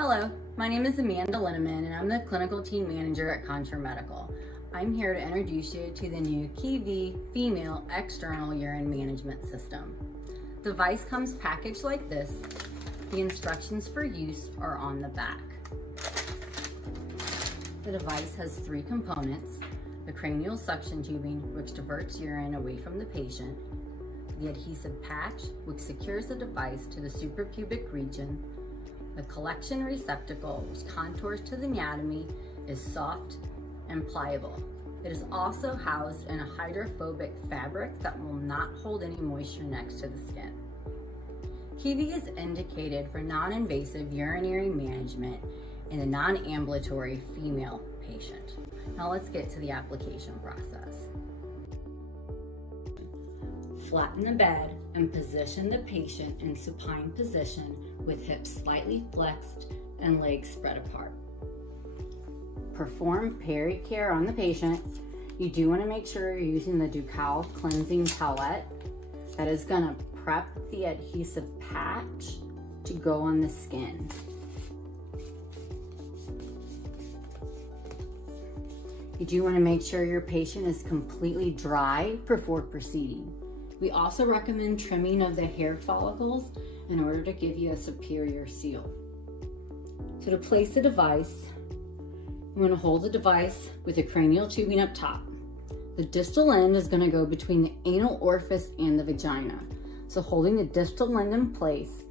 Hello, my name is Amanda Linneman and I'm the clinical team manager at Contour Medical. I'm here to introduce you to the new QiVi Female External Urine Management System. The device comes packaged like this. The instructions for use are on the back. The device has three components: the cranial suction tubing, which diverts urine away from the patient, the adhesive patch, which secures the device to the suprapubic region, the collection receptacle, which contours to the anatomy, is soft and pliable. It is also housed in a hydrophobic fabric that will not hold any moisture next to the skin. QiVi is indicated for non-invasive urinary management in a non-ambulatory female patient. Now let's get to the application process. Flatten the bed and position the patient in supine position with hips slightly flexed and legs spread apart. Perform peri-care on the patient. You do want to make sure you're using the Ducal cleansing towelette that is going to prep the adhesive patch to go on the skin. You do want to make sure your patient is completely dry before proceeding. We also recommend trimming of the hair follicles in order to give you a superior seal. So to place the device, you want to hold the device with the cranial tubing up top. The distal end is going to go between the anal orifice and the vagina. So holding the distal end in place,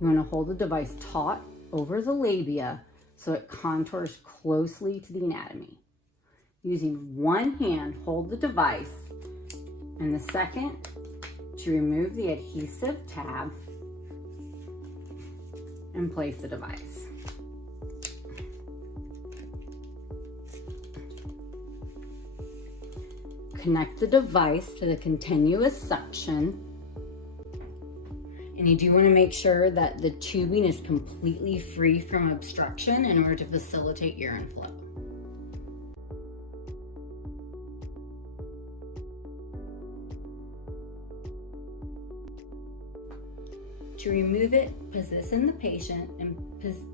you want to hold the device taut over the labia so it contours closely to the anatomy. Using one hand, hold the device, and the second to remove the adhesive tab and place the device. Connect the device to the continuous suction, and you do want to make sure that the tubing is completely free from obstruction in order to facilitate urine flow. To remove it, position the patient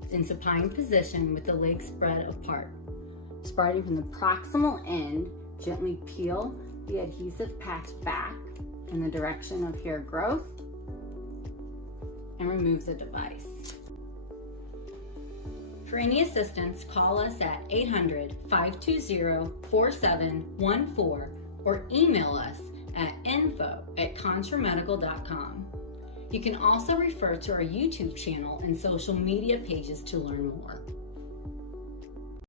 in supine position with the legs spread apart. Starting from the proximal end, gently peel the adhesive patch back in the direction of hair growth and remove the device. For any assistance, call us at 800-520-4714 or email us at info@contourmedical.com. You can also refer to our YouTube channel and social media pages to learn more.